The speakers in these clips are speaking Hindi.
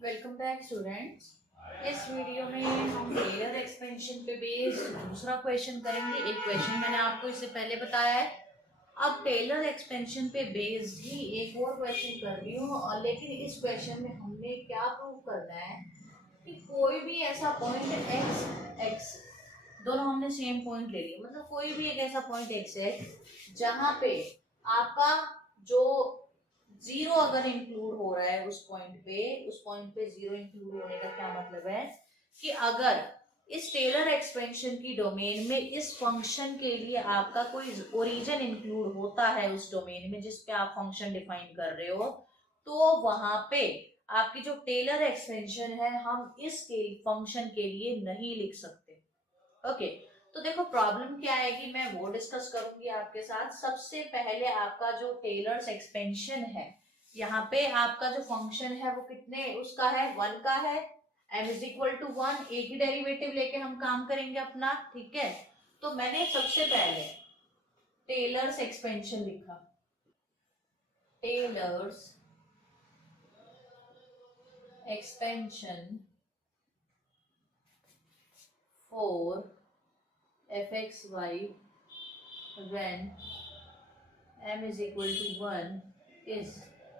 Welcome back students. इस वीडियो में हम टेलर एक्सपेंशन पे बेस्ड दूसरा क्वेश्चन करेंगे। एक क्वेश्चन मैंने आपको इससे पहले बताया है। अब टेलर एक्सपेंशन पे बेस्ड ही एक और क्वेश्चन कर रही हूँ, और लेकिन इस क्वेश्चन में हमने क्या प्रूव करना है कि कोई भी ऐसा पॉइंट एक्स एक्स, दोनों हमने सेम पॉइंट ले लिया, मतलब कोई भी एक ऐसा पॉइंट एक्स है जहाँ पे आपका जो जीरो अगर इंक्लूड हो रहा है उस पॉइंट पे जीरो इंक्लूड होने का क्या मतलब है कि अगर इस टेलर एक्सपेंशन की डोमेन में इस फंक्शन के लिए आपका कोई ओरिजिन इंक्लूड होता है उस डोमेन में जिस पे आप फंक्शन डिफाइन कर रहे हो, तो वहां पे आपकी जो टेलर एक्सपेंशन है हम इस फंक्शन के लिए नहीं लिख सकते। ओके, तो देखो प्रॉब्लम क्या है कि मैं वो डिस्कस करूंगी आपके साथ। सबसे पहले आपका जो टेलर्स एक्सपेंशन है, यहाँ पे आपका जो फंक्शन है वो कितने उसका है, वन का है। m is equal to one, एक ही डेरिवेटिव लेके हम काम करेंगे अपना, ठीक है। तो मैंने सबसे पहले टेलर्स एक्सपेंशन लिखा, Taylor's expansion for F X Y when m is equal to one is,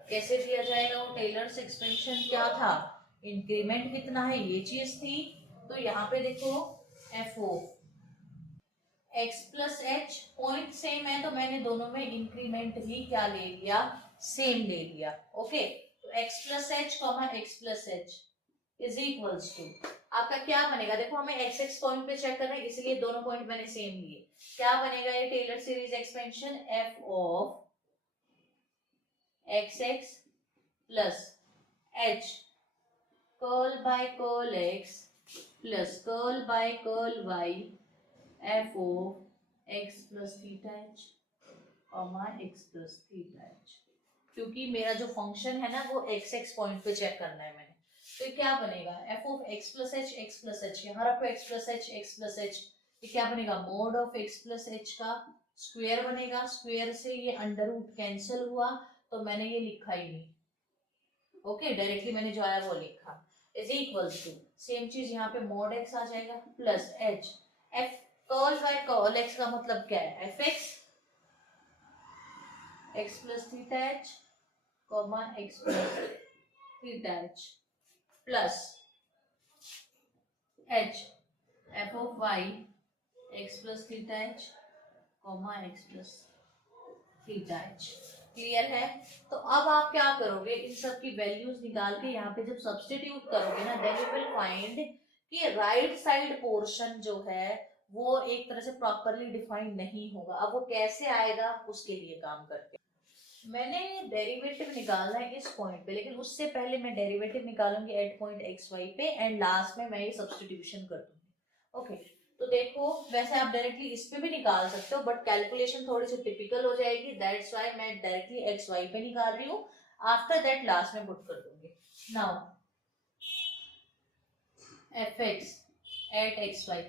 कैसे दिया जाएगा वो टेलर्स एक्सपेंशन, क्या था, इंक्रीमेंट कितना है ये चीज थी। तो यहाँ पे देखो F of x plus H, point same है तो मैंने दोनों में इंक्रीमेंट भी क्या ले लिया, सेम ले लिया। ओके, तो X plus H comma X plus H is equals to आपका क्या बनेगा, देखो हमें एक्स एक्स पॉइंट पे चेक करना है इसलिए दोनों पॉइंट मैंने सेम लिए। क्या बनेगा ये Taylor series expansion, F of X X plus H curl by curl X plus curl by curl Y F of X plus theta H comma X plus theta H. क्योंकि मेरा जो फंक्शन है ना वो एक्स एक्स पॉइंट पे चेक करना है मैंने, तो ये क्या बनेगा, F of X plus H, यहाँ रखो एक्स प्लस एच, ये क्या बनेगा, mod of X plus H का स्क्वायर बनेगा। स्क्वायर से ये अंडर रूट कैंसिल हुआ, तो मैंने ये लिखा ही नहीं। ओके, डायरेक्टली मैंने जो आया वो लिखा, इज इक्वल्स टू सेम चीज यहाँ पे मोड एक्स आ जाएगा plus H, F curl by curl X का मतलब क्या है, F X X plus theta H comma X plus theta H plus H F of Y X plus theta H comma X plus theta H. Clear है। तो अब आप क्या करोगे, इन सब की वैल्यूज निकाल के यहाँ पे जब सब्स्टिट्यूट करोगे ना, देन यू विल फाइंड कि राइट साइड पोर्शन जो है वो एक तरह से प्रॉपरली डिफाइंड नहीं होगा। अब वो कैसे आएगा उसके लिए काम करके मैंने डेरिवेटिव निकालना है इस पॉइंट पे, लेकिन उससे पहले मैं डेरिवेटिव निकालूंगी एट पॉइंट एक्स वाई पे, एंड लास्ट में मैं ये सब्स्टिट्यूशन कर दूंगी। ओके, तो देखो वैसे आप डायरेक्टली इस पे भी निकाल सकते हो, बट कैलकुलेशन थोड़ी सी टिपिकल हो जाएगी, दैट्स व्हाई मैं डायरेक्टली एक्स वाई पे निकाल रही हूँ। आफ्टर दैट लास्ट में पुट कर दूंगी। Now F x at x Y,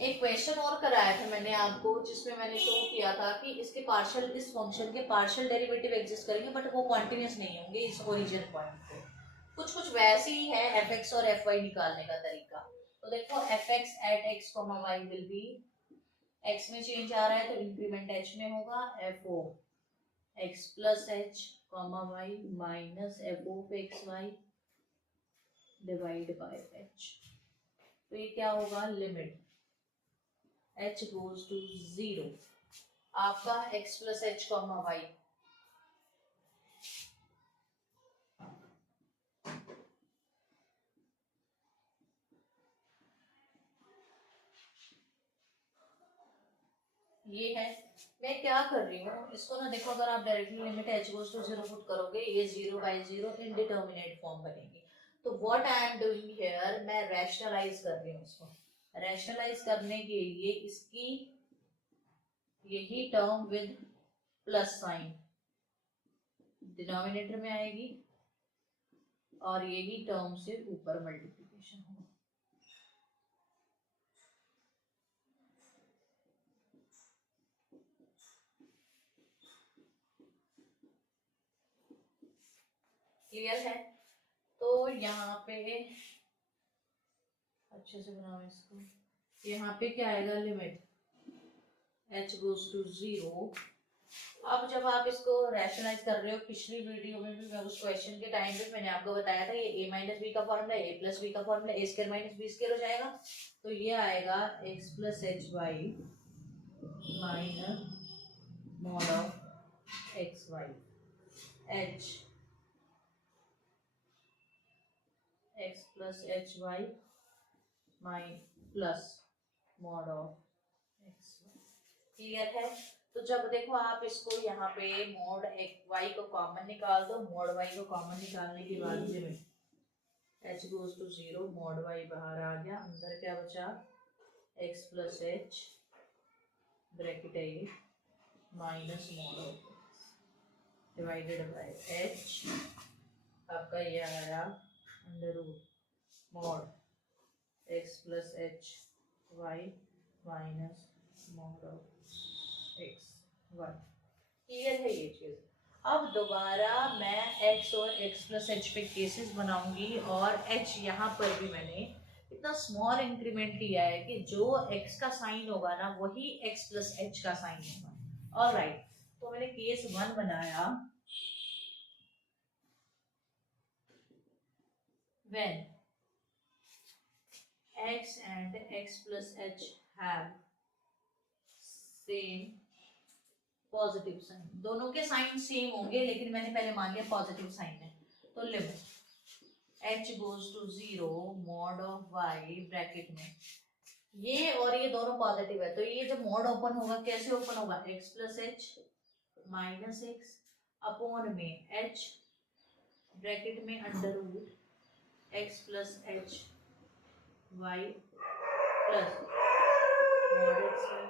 एक क्वेश्चन और कराया था मैंने आपको जिसमें मैंने शो किया था कि इसके पार्शियल, इस फंक्शन के पार्शियल डेरिवेटिव एग्जिस्ट करेंगे बट वो कॉन्टिन्यूस नहीं होंगे इस ओरिजिन पॉइंट पे। कुछ कुछ वैसे ही है एफ एक्स और एफ वाई निकालने का तरीका। तो देखो f x at x comma y will be, x में चेंज आ रहा है तो इंक्रीमेंट एच में होगा, f of x plus H comma y minus f of x y divide by h. तो ये क्या होगा, लिमिट h goes to 0 आपका x plus H comma y, ये है। मैं क्या कर रही हूँ इसको ना, देखो अगर आप directly limit h goes to 0 put करोगे ये 0 बाई 0 इनडिटर्मिनेट फॉर्म बनेगी। तो what I am doing here, मैं रैशनलाइज कर रही हूँ इसको। रैशनलाइज करने के लिए इसकी यही term with plus sign denominator में आएगी और यही टर्म से ऊपर मल्टीप्लीकेशन होगा। क्लियर है। तो यहाँ पे अच्छे से बनाओ इसको, यहाँ पे क्या आएगा, लिमिट h गोज टू 0। अब जब आप इसको रैशनलाइज कर रहे हो, पिछली वीडियो में भी मैं उस क्वेश्चन के टाइम पे मैंने आपको बताया था, ये a माइनस बी का फॉर्मूला, a प्लस बी का formula, a square minus b square हो जाएगा, तो ये आएगा x plus h y minus mod of x y, h x plus h y minus plus mod of x y. Clear है? तो जब देखो आप इसको यहाँ पे मॉड एक्स वाई को कॉमन निकाल दो, मॉड वाई को कॉमन निकालने के बाद limit h goes to 0, mod Y बाहर आ गया, अंदर क्या बचा, x प्लस एच ब्रैकेट है ये minus mod of divided by h, आपका ये आया under root mod x plus h y minus mod of x y. Clear है ये चीज? अब दोबारा मैं x और x प्लस एच पे केसेस बनाऊंगी, और h यहाँ पर भी मैंने इतना स्मॉल इंक्रीमेंट लिया है कि जो x का साइन होगा ना वही x प्लस एच का साइन होगा। ऑलराइट, तो मैंने केस 1 बनाया, when x and x plus h have same positive sign, दोनों के साइन सेम होंगे, लेकिन मैंने पहले मान लिया पॉजिटिव साइन है, तो limit h goes to 0 mod of y bracket में, ये और ये दोनों पॉजिटिव है, तो ये जब मॉड ओपन होगा कैसे ओपन होगा, x plus h minus x upon में h ब्रैकेट में under root x plus h y plus mod x y,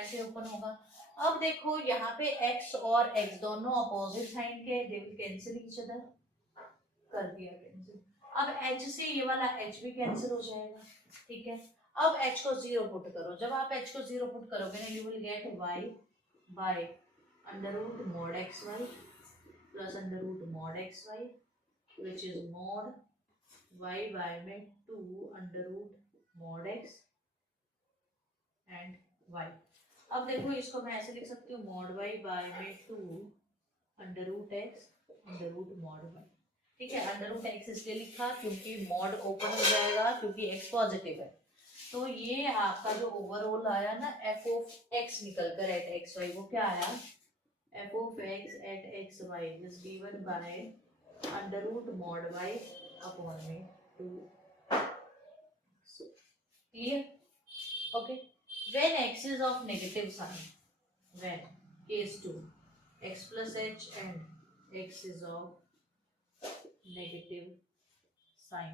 ऐसे ओपन होगा। अब देखो यहाँ पे x और x दोनों अपोजिट साइन के, they will cancel each other, कर दिया कैंसिल। अब h से ये वाला h भी कैंसिल हो जाएगा, ठीक है। अब h को 0 पुट करो, जब आप h को 0 पुट करोगे ना, you will get y by under root mod x y plus under root mod x y which is mod y by में 2 under root mod x and y। अब देखो इसको मैं ऐसे लिख सकती हूँ, मॉड y बाय में 2 under root x under root mod y, ठीक है। अंडर रूट एक्स इसलिए लिखा क्योंकि मॉड ओपन हो जाएगा, क्योंकि x पॉजिटिव है, तो ये आपका जो ओवरऑल आया ना f ऑफ x निकल कर एट एक्स वाई, वो क्या आया, f of x at x y is given by under root mod y upon में 2। Clear? Okay. When x is of negative sign, when case 2 x plus h and x is of negative sign,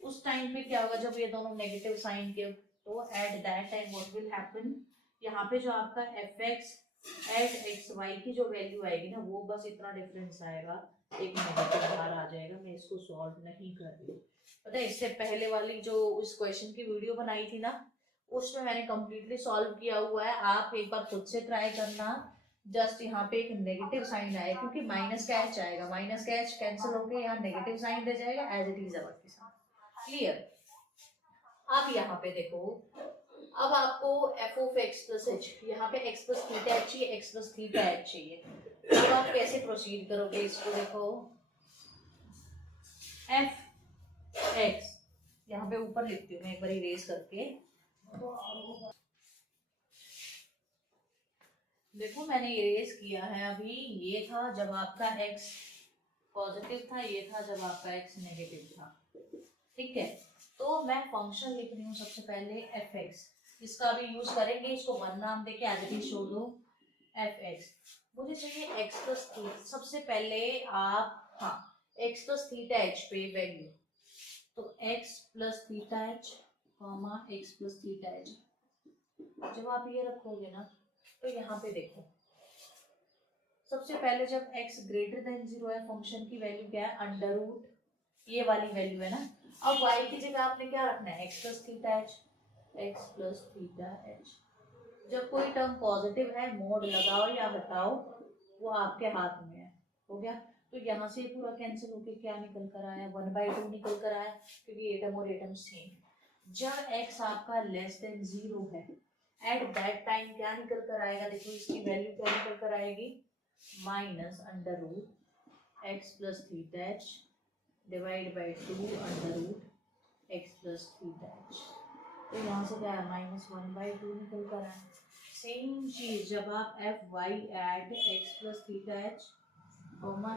उस टाइम पे क्या होगा जब ये दोनों नेगेटिव साइन के, तो at that time what will happen, यहाँ पे जो आपका fx एट एक्स वाई की जो वैल्यू आएगी ना, वो बस इतना डिफरेंस आएगा, एक नेगेटिव बाहर आ जाएगा। मैं इसको सॉल्व नहीं कर रही, पता है इससे पहले वाली जो उस क्वेश्चन की वीडियो बनाई थी ना, उसमें मैंने कंप्लीटली सॉल्व किया हुआ है, आप एक बार खुद से ट्राई करना। जस्ट यहाँ पे एक नेगेटिव साइन आया क्योंकि माइनस का एच आएगा, माइनस का एच कैंसिल होकर यहाँ नेगेटिव साइन रह जाएगा, एज इट इज आपके साथ। क्लियर? अब यहाँ पे देखो, अब आपको f of x plus H, यहाँ पे x प्लस थीटा एच चाहिए, x प्लस थीटा एच चाहिए, अब आप कैसे प्रोसीड करोगे इसको, देखो f x, यहाँ पे ऊपर लिखती हूँ मैं एक बार इरेज करके, देखो मैंने इरेज किया है अभी, ये था जब आपका x पॉजिटिव था, ये था जब आपका x नेगेटिव था, ठीक है। तो मैं फंक्शन लिख रही हूँ सबसे पहले fx, इसका भी यूज करेंगे, इसको वन नाम देके एज इट इज छोड़ दो fx, मुझे चाहिए x प्लस थीटा, सबसे पहले आप, हाँ, x प्लस थीटा h पे वैल्यू, तो x plus theta h comma x plus theta h, जब आप ये रखोगे ना, तो यहाँ पे देखो सबसे पहले जब x ग्रेटर देन 0 है, फंक्शन की वैल्यू क्या है, अंडर रूट, ये वाली वैल्यू है ना। अब y की जगह आपने क्या रखना है, x plus theta h, x plus theta h। जब कोई टर्म पॉजिटिव है, मोड लगाओ या हटाओ, वो आपके हाथ में है, हो गया। तो यहाँ से पूरा कैंसिल होके क्या निकल कर आया, 1/2 निकल कर आया, क्योंकि एटम और एटम सेम। जब x आपका लेस देन 0 है, एट दैट टाइम क्या निकल कर आएगा, देखो इसकी वैल्यू क्या निकल कर आएगी, minus under root x plus theta h divide by 2 under root x plus theta h. तो यहाँ से क्या है, -1/2 निकल कर आए। सेम चीज जब आप f y at x plus theta h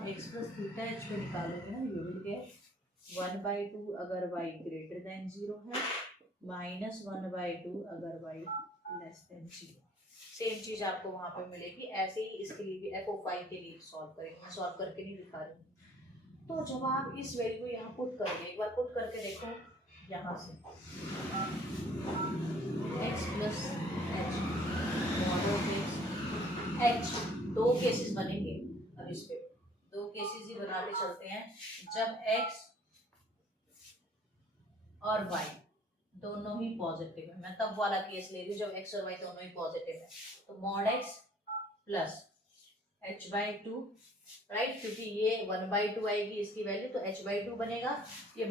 x plus theta h पे निकालोगे ना, यू विल गेट 1/2 अगर y ग्रेटर देन 0 है, -1/2 अगर y लेस देन 0। सेम चीज आपको वहां पे मिलेगी। ऐसे ही इसके लिए भी एफ ऑफ वाई के लिए सॉल्व करेंगे, मैं सॉल्व करके नहीं दिखा रही हूँ। तो जब आप इस वैल्यू को यहाँ पुट करोगे, एक बार पुट करके देखो, यहाँ से x प्लस एच एच, दो केसेस बनेंगे। अब इस पे दो केसेस ही बनाते चलते हैं। जब x और y दोनों ही पॉजिटिव है, मैं तब वाला केस ले रही हूँ जब x और y दोनों ही पॉजिटिव है, तो mod x plus h/2, right, क्योंकि ये 1/2 आएगी इसकी वैल्यू, तो h/2 बनेगा। ये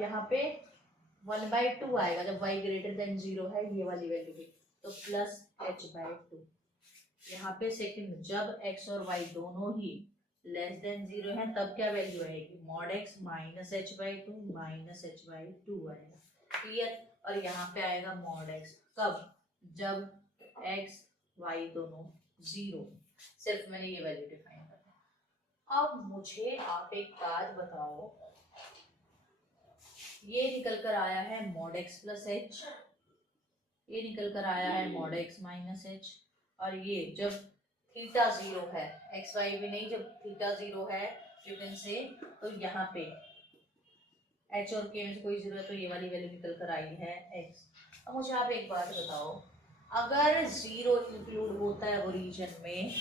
यहाँ पे 1/2 आएगा जब y ग्रेटर देन 0 है, ये वाली वैल्यू भी, तो प्लस h/2। यहाँ पे सेकंड, जब x और y दोनों ही लेस देन 0 है, तब क्या वैल्यू आएगी, mod x minus h/2 minus h/2 आएगा, क्लियर। और यहाँ पे आएगा मॉड x, कब, जब x y दोनों 0। सिर्फ मैंने ये वैल्यू डिफाइन कर दी। अब मुझे आप एक बात बताओ, ये निकल कर आया है मॉड x प्लस h, ये निकल कर आया है मॉड x माइनस h, और ये जब थीटा 0 है, एक्स वाई भी नहीं, जब थीटा 0 है यू कैन से, तो यहाँ पे h और k में से कोई 0 है, तो ये वाली वैल्यू निकल कर आई है x। अब मुझे आप एक बात बताओ, अगर 0 इंक्लूड होता है ओरिजिन में,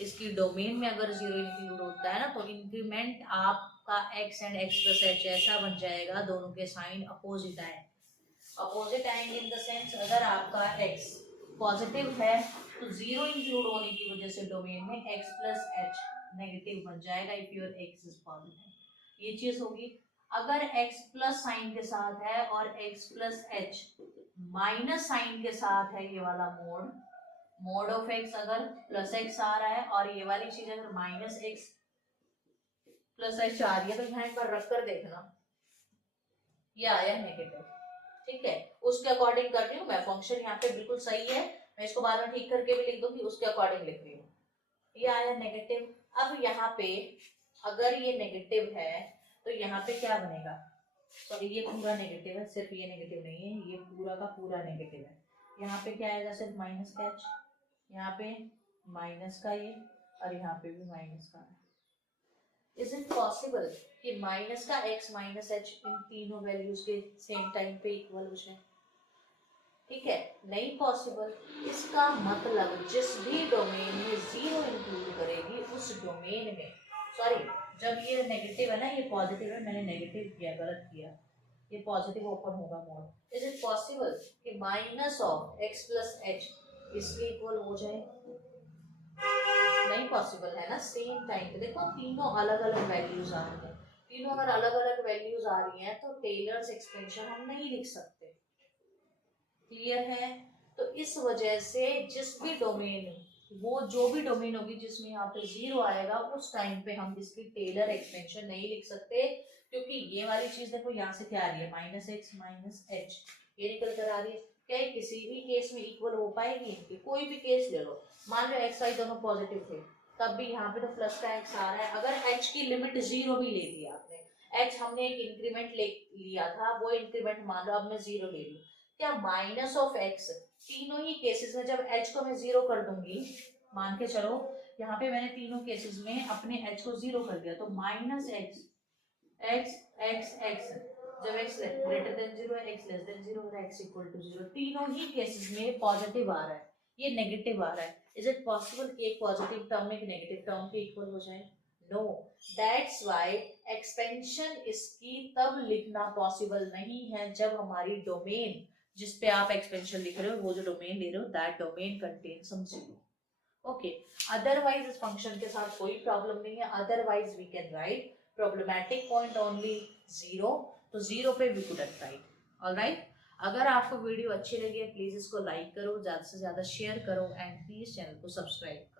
इसकी डोमेन में अगर 0 इंक्लूड होता है ना, तो इंक्रीमेंट आपका x and x plus h ऐसा बन जाएगा, दोनों के साइन अपोजिट आए, अपोजिट आएंगे इन द सेंस, अगर आपका x पॉजिटिव है तो 0 इंक्लूड होने की वजह से डोमेन में x प्लस h नेगेटिव बन जाएगा if your x is positive, ये चीज होगी। अगर x प्लस साइन के साथ है और x plus h minus sign के साथ है, ये वाला मोड, मोड ऑफ x अगर प्लस x आ रहा है और ये वाली चीज अगर माइनस x प्लस h आ रही है, तो यहाँ एक बार रख कर देखना, ये आया नेगेटिव, ठीक है, उसके अकॉर्डिंग कर रही हूँ मैं, फंक्शन यहाँ पे बिल्कुल सही है, मैं इसको बाद में ठीक करके भी लिख दूंगी, उसके अकॉर्डिंग लिख रही हूँ, ये आया नेगेटिव। अब यहाँ पे अगर ये नेगेटिव है तो यहाँ पे क्या बनेगा, सॉरी ये पूरा नेगेटिव है, सिर्फ ये नेगेटिव नहीं है, ये पूरा का पूरा नेगेटिव है, यहाँ पे क्या आएगा, सिर्फ माइनस का h, यहाँ पे माइनस का ये, और यहाँ पे भी माइनस का है। इज इट पॉसिबल कि माइनस का x माइनस h इन तीनों वैल्यूज के सेम टाइम पे इक्वल हो जाए, ठीक है, नहीं पॉसिबल। इसका मतलब जिस भी डोमेन में 0 इंक्लूड करेगी उस डोमेन में, सॉरी जब ये नेगेटिव है ना, ये पॉजिटिव है, मैंने नेगेटिव किया, गलत किया, ये पॉजिटिव ओपन होगा मोड। इज इट पॉसिबल कि minus of x plus h इसके इक्वल हो जाए, नहीं पॉसिबल है ना। सेम टाइम पे देखो तीनों अलग अलग वैल्यूज आ रही है, तीनों अगर अलग अलग वैल्यूज आ रही हैं तो टेलर्स एक्सपेंशन हम नहीं लिख सकते, क्लियर है। तो इस वजह से जिस भी डोमेन, वो जो भी डोमेन होगी जिसमें यहाँ पे 0 आएगा, उस टाइम पे हम इसकी टेलर एक्सपेंशन नहीं लिख सकते, क्योंकि ये वाली चीज देखो यहाँ से क्या आ रही है, माइनस एक्स माइनस एच, ये निकल कर आ रही है, क्या किसी भी केस में इक्वल हो पाएगी इनकी, कोई भी केस ले लो, मान लो एक्स वाई दोनों पॉजिटिव थे, तब भी यहाँ पे तो प्लस का एक्स आ रहा है, अगर एच की लिमिट 0 भी ले ली आपने, एच हमने एक इंक्रीमेंट ले लिया था, वो इंक्रीमेंट मान लो अब मैं 0 ले लूँ, क्या माइनस ऑफ एक्स, तीनों ही केसेस में जब h को मैं 0 कर दूंगी, मान के चलो यहाँ पे मैंने तीनों केसेस में अपने h को 0 कर दिया, तो minus x x x x, जब x ग्रेटर देन 0 है, x लेस देन 0 है, x इक्वल टू 0, तीनों ही केसेस में पॉजिटिव आ रहा है, ये नेगेटिव आ रहा है। इज इट पॉसिबल कि एक पॉजिटिव टर्म एक नेगेटिव टर्म के इक्वल हो जाए, नो, दैट्स व्हाई एक्सपेंशन इसकी तब लिखना पॉसिबल नहीं है जब हमारी डोमेन जिस पे आप एक्सपेंशन लिख रहे हो, वो जो डोमेन ले रहे हो, that domain contain some 0, okay, otherwise इस फंक्शन के साथ कोई प्रॉब्लम नहीं है, otherwise we can write problematic point only 0, तो 0 पे वी कुडंट राइट। ऑलराइट, अगर आपको वीडियो अच्छी लगी है प्लीज इसको लाइक करो, ज्यादा से ज्यादा शेयर करो एंड प्लीज चैनल को सब्सक्राइब करो।